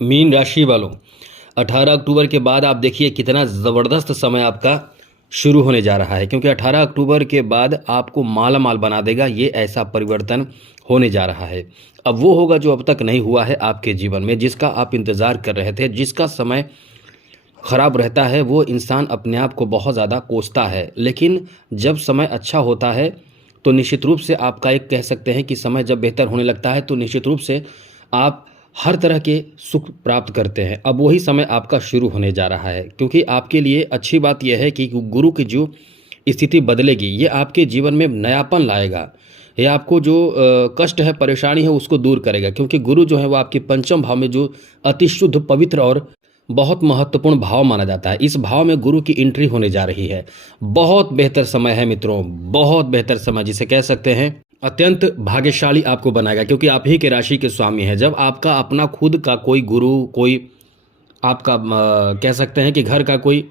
Mean राशि वालों, 18 अक्टूबर के बाद आप देखिए कितना ज़बरदस्त समय आपका शुरू होने जा रहा है, क्योंकि 18 अक्टूबर के बाद आपको माला माल बना देगा। ये ऐसा परिवर्तन होने जा रहा है। अब वो होगा जो अब तक नहीं हुआ है आपके जीवन में, जिसका आप इंतज़ार कर रहे थे। जिसका समय खराब रहता है वो इंसान अपने आप को बहुत ज़्यादा कोसता है, लेकिन जब समय अच्छा होता है तो निश्चित रूप से आपका एक कह सकते हैं कि समय जब बेहतर होने लगता है तो निश्चित रूप से आप हर तरह के सुख प्राप्त करते हैं। अब वही समय आपका शुरू होने जा रहा है, क्योंकि आपके लिए अच्छी बात यह है कि गुरु की जो स्थिति बदलेगी, ये आपके जीवन में नयापन लाएगा। ये आपको जो कष्ट है, परेशानी है, उसको दूर करेगा, क्योंकि गुरु जो है वो आपके पंचम भाव में, जो अति शुद्ध, पवित्र और बहुत महत्वपूर्ण भाव माना जाता है, इस भाव में गुरु की एंट्री होने जा रही है। बहुत बेहतर समय है मित्रों, बहुत बेहतर समय, जिसे कह सकते हैं अत्यंत भाग्यशाली आपको बनाएगा, क्योंकि आप ही के राशि के स्वामी हैं। जब आपका अपना खुद का कोई गुरु, कोई आपका कह सकते हैं कि घर का कोई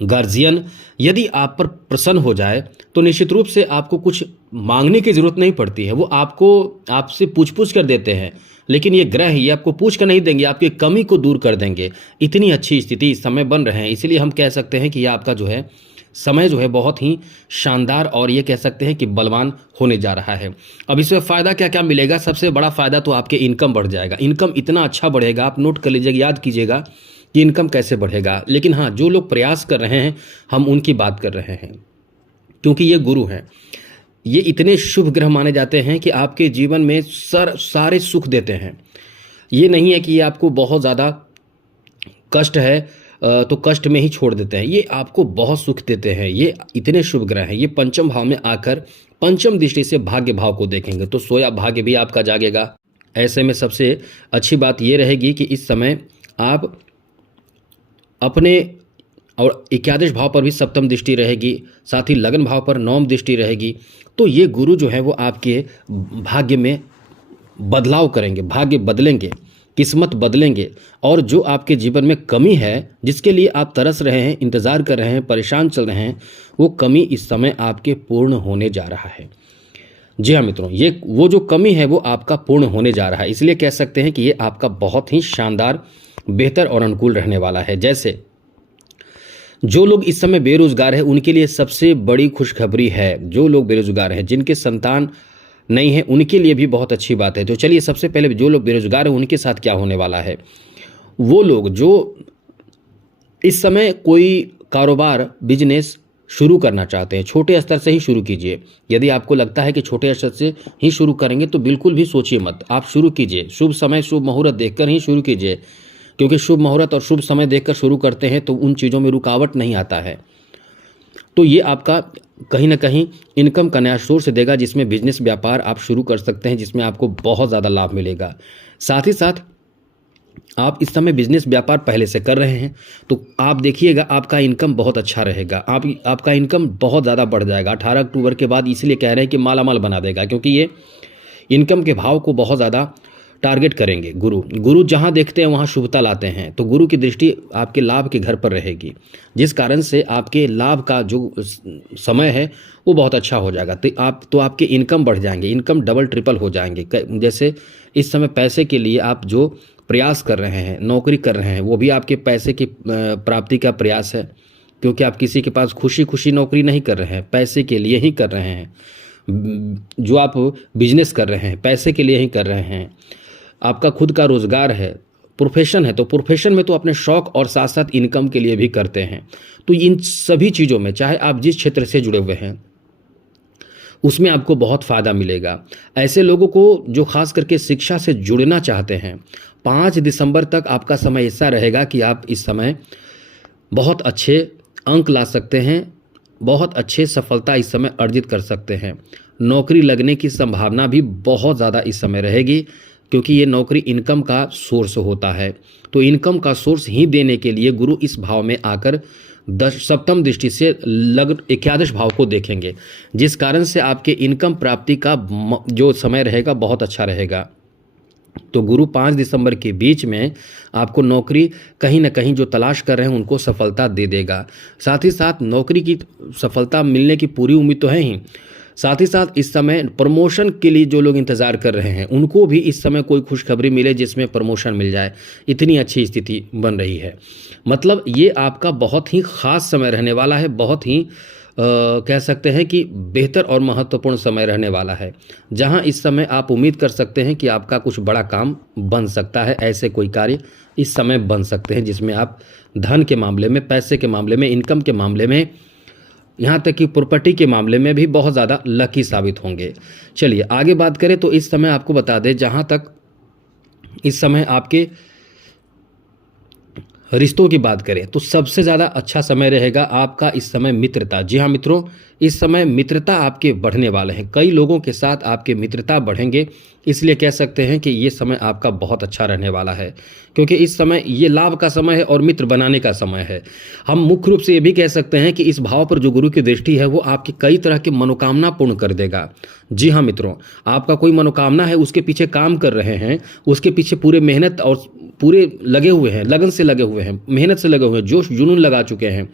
गार्जियन यदि आप पर प्रसन्न हो जाए तो निश्चित रूप से आपको कुछ मांगने की ज़रूरत नहीं पड़ती है। वो आपको आपसे पूछ कर देते हैं, लेकिन ये ग्रह ये आपको पूछ कर नहीं देंगे, आपकी कमी को दूर कर देंगे। इतनी अच्छी स्थिति इस समय बन रहे हैं, इसीलिए हम कह सकते हैं कि ये आपका जो है समय जो है बहुत ही शानदार और ये कह सकते हैं कि बलवान होने जा रहा है। अब इसमें फ़ायदा क्या क्या मिलेगा? सबसे बड़ा फ़ायदा तो आपके इनकम बढ़ जाएगा। इनकम इतना अच्छा बढ़ेगा, आप नोट कर लीजिएगा, याद कीजिएगा कि इनकम कैसे बढ़ेगा। लेकिन हाँ, जो लोग प्रयास कर रहे हैं, हम उनकी बात कर रहे हैं, क्योंकि ये गुरु हैं। ये इतने शुभ ग्रह माने जाते हैं कि आपके जीवन में सारे सुख देते हैं। ये नहीं है कि ये आपको बहुत ज़्यादा कष्ट है तो कष्ट में ही छोड़ देते हैं। ये आपको बहुत सुख देते हैं। ये इतने शुभ ग्रह हैं। ये पंचम भाव में आकर पंचम दृष्टि से भाग्य भाव को देखेंगे तो सोया भाग्य भी आपका जागेगा। ऐसे में सबसे अच्छी बात ये रहेगी कि इस समय आप अपने और एकादश भाव पर भी सप्तम दृष्टि रहेगी, साथ ही लगन भाव पर नवम दृष्टि रहेगी। तो ये गुरु जो है वो आपके भाग्य में बदलाव करेंगे, भाग्य बदलेंगे, किस्मत बदलेंगे। और जो आपके जीवन में कमी है, जिसके लिए आप तरस रहे हैं, इंतज़ार कर रहे हैं, परेशान चल रहे हैं, वो कमी इस समय आपके पूर्ण होने जा रहा है। जी हाँ मित्रों, ये वो जो कमी है वो आपका पूर्ण होने जा रहा है। इसलिए कह सकते हैं कि ये आपका बहुत ही शानदार, बेहतर और अनुकूल रहने वाला है। जैसे जो लोग इस समय बेरोजगार हैं, उनके लिए सबसे बड़ी खुशखबरी है। जो लोग बेरोजगार हैं, जिनके संतान नहीं है, उनके लिए भी बहुत अच्छी बात है। तो चलिए सबसे पहले जो लोग बेरोजगार हैं उनके साथ क्या होने वाला है। वो लोग जो इस समय कोई कारोबार, बिजनेस शुरू करना चाहते हैं, छोटे स्तर से ही शुरू कीजिए। यदि आपको लगता है कि छोटे स्तर से ही शुरू करेंगे तो बिल्कुल भी सोचिए मत, आप शुरू कीजिए। शुभ समय, शुभ मुहूर्त देखकर ही शुरू कीजिए, क्योंकि शुभ मुहूर्त और शुभ समय देखकर शुरू करते हैं तो उन चीज़ों में रुकावट नहीं आता है। तो ये आपका कहीं ना कहीं इनकम का नया सोर्स देगा, जिसमें बिजनेस व्यापार आप शुरू कर सकते हैं, जिसमें आपको बहुत ज़्यादा लाभ मिलेगा। साथ ही साथ आप इस समय बिजनेस व्यापार पहले से कर रहे हैं तो आप देखिएगा आपका इनकम बहुत अच्छा रहेगा। आपका इनकम बहुत ज़्यादा बढ़ जाएगा 18 अक्टूबर के बाद। इसलिए कह रहे हैं कि माला माल बना देगा, क्योंकि ये इनकम के भाव को बहुत ज़्यादा टारगेट करेंगे। गुरु जहाँ देखते हैं वहाँ शुभता लाते हैं, तो गुरु की दृष्टि आपके लाभ के घर पर रहेगी, जिस कारण से आपके लाभ का जो समय है वो बहुत अच्छा हो जाएगा। तो आपके इनकम बढ़ जाएंगे, इनकम डबल ट्रिपल हो जाएंगे। जैसे इस समय पैसे के लिए आप जो प्रयास कर रहे हैं, नौकरी कर रहे हैं, वो भी आपके पैसे की प्राप्ति का प्रयास है, क्योंकि आप किसी के पास खुशी खुशी नौकरी नहीं कर रहे हैं, पैसे के लिए ही कर रहे हैं। जो आप बिजनेस कर रहे हैं, पैसे के लिए ही कर रहे हैं। आपका खुद का रोज़गार है, प्रोफेशन है, तो प्रोफेशन में तो अपने शौक और साथ साथ इनकम के लिए भी करते हैं। तो इन सभी चीज़ों में, चाहे आप जिस क्षेत्र से जुड़े हुए हैं, उसमें आपको बहुत फ़ायदा मिलेगा। ऐसे लोगों को जो खास करके शिक्षा से जुड़ना चाहते हैं, 5 दिसंबर तक आपका समय ऐसा रहेगा कि आप इस समय बहुत अच्छे अंक ला सकते हैं, बहुत अच्छे सफलता इस समय अर्जित कर सकते हैं। नौकरी लगने की संभावना भी बहुत ज़्यादा इस समय रहेगी, क्योंकि ये नौकरी इनकम का सोर्स होता है। तो इनकम का सोर्स ही देने के लिए गुरु इस भाव में आकर सप्तम दृष्टि से एकादश भाव को देखेंगे, जिस कारण से आपके इनकम प्राप्ति का जो समय रहेगा बहुत अच्छा रहेगा। तो गुरु 5 दिसंबर के बीच में आपको नौकरी कहीं ना कहीं जो तलाश कर रहे हैं उनको सफलता दे देगा। साथ ही साथ नौकरी की सफलता मिलने की पूरी उम्मीद तो है ही, साथ ही साथ इस समय प्रमोशन के लिए जो लोग इंतज़ार कर रहे हैं उनको भी इस समय कोई खुशखबरी मिले जिसमें प्रमोशन मिल जाए, इतनी अच्छी स्थिति बन रही है। मतलब ये आपका बहुत ही ख़ास समय रहने वाला है, बहुत ही कह सकते हैं कि बेहतर और महत्वपूर्ण समय रहने वाला है, जहां इस समय आप उम्मीद कर सकते हैं कि आपका कुछ बड़ा काम बन सकता है। ऐसे कोई कार्य इस समय बन सकते हैं जिसमें आप धन के मामले में, पैसे के मामले में, इनकम के मामले में, यहाँ तक कि प्रॉपर्टी के मामले में भी बहुत ज़्यादा लकी साबित होंगे। चलिए आगे बात करें तो इस समय आपको बता दें, जहाँ तक इस समय आपके रिश्तों की बात करें तो सबसे ज़्यादा अच्छा समय रहेगा आपका इस समय मित्रता। जी हाँ मित्रों, इस समय मित्रता आपके बढ़ने वाले हैं, कई लोगों के साथ आपके मित्रता बढ़ेंगे, इसलिए कह सकते हैं कि ये समय आपका बहुत अच्छा रहने वाला है, क्योंकि इस समय ये लाभ का समय है और मित्र बनाने का समय है। हम मुख्य रूप से ये भी कह सकते हैं कि इस भाव पर जो गुरु की दृष्टि है वो आपकी कई तरह की मनोकामना पूर्ण कर देगा। जी हाँ मित्रों, आपका कोई मनोकामना है, उसके पीछे काम कर रहे हैं, उसके पीछे पूरे मेहनत और पूरे लगे हुए हैं, लगन से लगे हुए हैं, मेहनत से लगे हुए हैं, जोश जुनून लगा चुके हैं,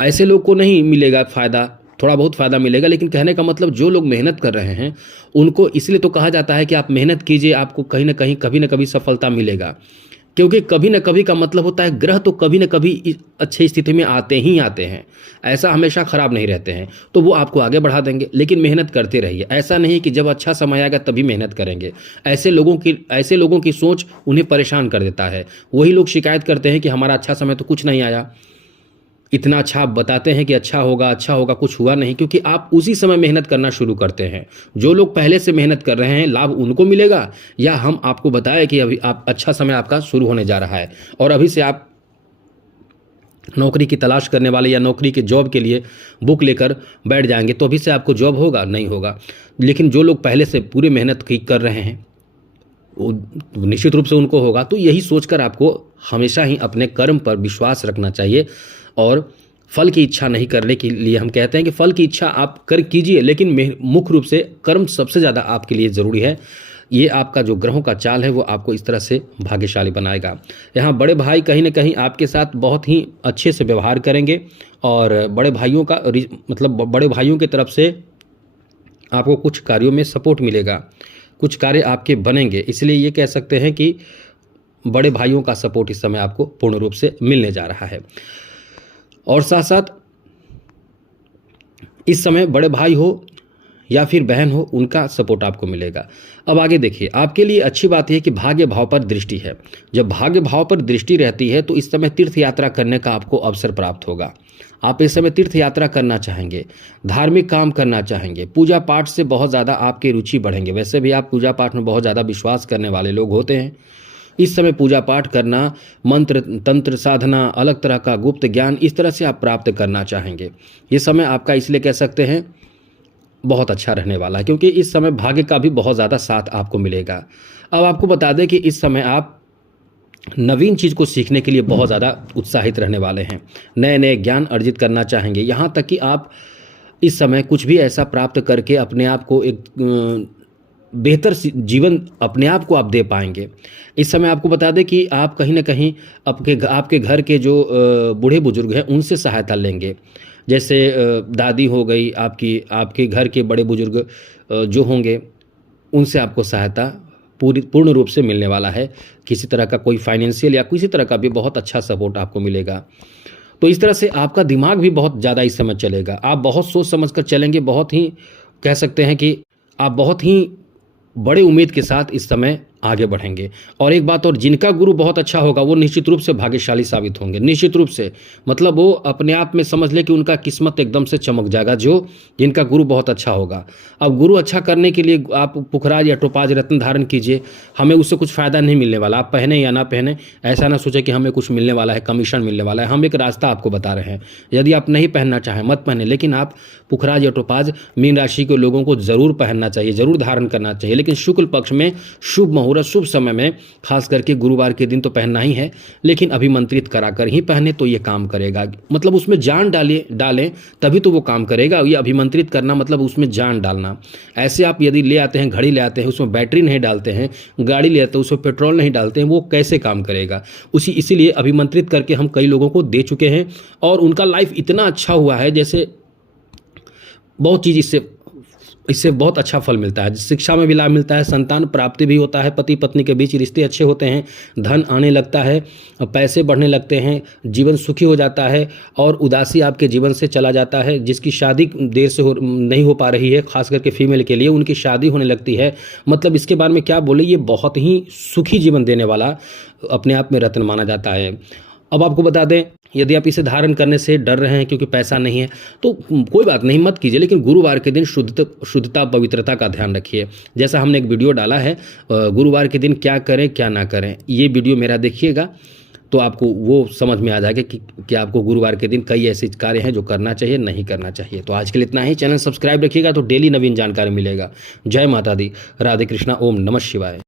ऐसे लोग को नहीं मिलेगा फ़ायदा, थोड़ा बहुत फ़ायदा मिलेगा, लेकिन कहने का मतलब जो लोग मेहनत कर रहे हैं उनको इसलिए तो कहा जाता है कि आप मेहनत कीजिए, आपको कहीं ना कहीं कभी ना कभी सफलता मिलेगा, क्योंकि कभी ना कभी का मतलब होता है ग्रह तो कभी ना कभी अच्छी स्थिति में आते ही आते हैं, ऐसा हमेशा खराब नहीं रहते हैं, तो वो आपको आगे बढ़ा देंगे, लेकिन मेहनत करते रहिए। ऐसा नहीं कि जब अच्छा समय आएगा तभी मेहनत करेंगे, ऐसे लोगों की सोच उन्हें परेशान कर देता है। वही लोग शिकायत करते हैं कि हमारा अच्छा समय तो कुछ नहीं आया, इतना अच्छा आप बताते हैं कि अच्छा होगा, कुछ हुआ नहीं, क्योंकि आप उसी समय मेहनत करना शुरू करते हैं। जो लोग पहले से मेहनत कर रहे हैं लाभ उनको मिलेगा, या हम आपको बताएं कि अभी आप अच्छा समय आपका शुरू होने जा रहा है और अभी से आप नौकरी की तलाश करने वाले या नौकरी के जॉब के लिए बुक लेकर बैठ जाएंगे तो अभी से आपको जॉब होगा नहीं होगा, लेकिन जो लोग पहले से पूरी मेहनत कर रहे हैं वो निश्चित रूप से उनको होगा। तो यही सोचकर आपको हमेशा ही अपने कर्म पर विश्वास रखना चाहिए और फल की इच्छा नहीं करने के लिए हम कहते हैं कि फल की इच्छा आप कर कीजिए, लेकिन मुख्य रूप से कर्म सबसे ज़्यादा आपके लिए ज़रूरी है। ये आपका जो ग्रहों का चाल है वो आपको इस तरह से भाग्यशाली बनाएगा। यहाँ बड़े भाई कहीं ना कहीं आपके साथ बहुत ही अच्छे से व्यवहार करेंगे और बड़े भाइयों का मतलब बड़े भाइयों की तरफ से आपको कुछ कार्यों में सपोर्ट मिलेगा, कुछ कार्य आपके बनेंगे, इसलिए ये कह सकते हैं कि बड़े भाइयों का सपोर्ट इस समय आपको पूर्ण रूप से मिलने जा रहा है। और साथ साथ इस समय बड़े भाई हो या फिर बहन हो, उनका सपोर्ट आपको मिलेगा। अब आगे देखिए, आपके लिए अच्छी बात यह कि भाग्य भाव पर दृष्टि है। जब भाग्य भाव पर दृष्टि रहती है तो इस समय तीर्थ यात्रा करने का आपको अवसर प्राप्त होगा। आप इस समय तीर्थ यात्रा करना चाहेंगे, धार्मिक काम करना चाहेंगे, पूजा पाठ से बहुत ज़्यादा आपकी रुचि बढ़ेंगे। वैसे भी आप पूजा पाठ में बहुत ज़्यादा विश्वास करने वाले लोग होते हैं। इस समय पूजा पाठ करना, मंत्र तंत्र साधना, अलग तरह का गुप्त ज्ञान, इस तरह से आप प्राप्त करना चाहेंगे। ये समय आपका इसलिए कह सकते हैं बहुत अच्छा रहने वाला है, क्योंकि इस समय भाग्य का भी बहुत ज़्यादा साथ आपको मिलेगा। अब आपको बता दें कि इस समय आप नवीन चीज़ को सीखने के लिए बहुत ज़्यादा उत्साहित रहने वाले हैं, नए नए ज्ञान अर्जित करना चाहेंगे, यहाँ तक कि आप इस समय कुछ भी ऐसा प्राप्त करके अपने आप को एक बेहतर जीवन अपने आप को आप दे पाएंगे। इस समय आपको बता दें कि आप कहीं ना कहीं आपके घर के जो बूढ़े बुजुर्ग हैं उनसे सहायता लेंगे, जैसे दादी हो गई, आपके घर के बड़े बुजुर्ग जो होंगे उनसे आपको सहायता पूर्ण रूप से मिलने वाला है। किसी तरह का कोई फाइनेंशियल या किसी तरह का भी बहुत अच्छा सपोर्ट आपको मिलेगा। तो इस तरह से आपका दिमाग भी बहुत ज़्यादा इस समय चलेगा, आप बहुत सोच समझ कर चलेंगे, बहुत ही कह सकते हैं कि आप बहुत ही बड़े उम्मीद के साथ इस समय आगे बढ़ेंगे। और एक बात और, जिनका गुरु बहुत अच्छा होगा वो निश्चित रूप से भाग्यशाली साबित होंगे, निश्चित रूप से, मतलब वो अपने आप में समझ ले कि उनका किस्मत एकदम से चमक जाएगा, जो जिनका गुरु बहुत अच्छा होगा। अब गुरु अच्छा करने के लिए आप पुखराज या टोपाज रत्न धारण कीजिए, हमें उससे कुछ फ़ायदा नहीं मिलने वाला। आप पहने या ना पहने ऐसा ना सोचे कि हमें कुछ मिलने वाला है, कमीशन मिलने वाला है। हम एक रास्ता आपको बता रहे हैं, यदि आप नहीं पहनना चाहें मत पहने, लेकिन आप पुखराज या टोपाज मीन राशि के लोगों को ज़रूर पहनना चाहिए, ज़रूर धारण करना चाहिए, लेकिन शुक्ल पक्ष में शुभ मुहूर्त शुभ समय में, खास करके गुरुवार के दिन तो पहनना ही है, लेकिन अभिमंत्रित कराकर ही पहने तो ये काम करेगा। मतलब उसमें जान डालें तभी तो वो काम करेगा। ये अभिमंत्रित करना मतलब उसमें जान डालना। ऐसे आप यदि ले आते हैं, घड़ी ले आते हैं, उसमें बैटरी नहीं डालते हैं, गाड़ी ले आते हैं उसमें पेट्रोल नहीं डालते हैं, वो कैसे काम करेगा? इसीलिए अभिमंत्रित करके हम कई लोगों को दे चुके हैं और उनका लाइफ इतना अच्छा हुआ है, जैसे बहुत चीज़ इससे इससे बहुत अच्छा फल मिलता है। शिक्षा में भी लाभ मिलता है, संतान प्राप्ति भी होता है, पति पत्नी के बीच रिश्ते अच्छे होते हैं, धन आने लगता है, पैसे बढ़ने लगते हैं, जीवन सुखी हो जाता है और उदासी आपके जीवन से चला जाता है। जिसकी शादी देर से नहीं हो पा रही है, खास करके फीमेल के लिए, उनकी शादी होने लगती है। मतलब इसके बारे में क्या बोले, ये बहुत ही सुखी जीवन देने वाला अपने आप में रत्न माना जाता है। अब आपको बता दें, यदि आप इसे धारण करने से डर रहे हैं क्योंकि पैसा नहीं है तो कोई बात नहीं, मत कीजिए, लेकिन गुरुवार के दिन शुद्धता पवित्रता का ध्यान रखिए। जैसा हमने एक वीडियो डाला है गुरुवार के दिन क्या करें क्या ना करें, ये वीडियो मेरा देखिएगा तो आपको वो समझ में आ जाएगा कि आपको गुरुवार के दिन कई ऐसे कार्य हैं जो करना चाहिए, नहीं करना चाहिए। तो आज के लिए इतना ही। चैनल सब्सक्राइब रखिएगा तो डेली नवीन जानकारी मिलेगा। जय माता दी, राधे कृष्णा, ओम नमः शिवाय।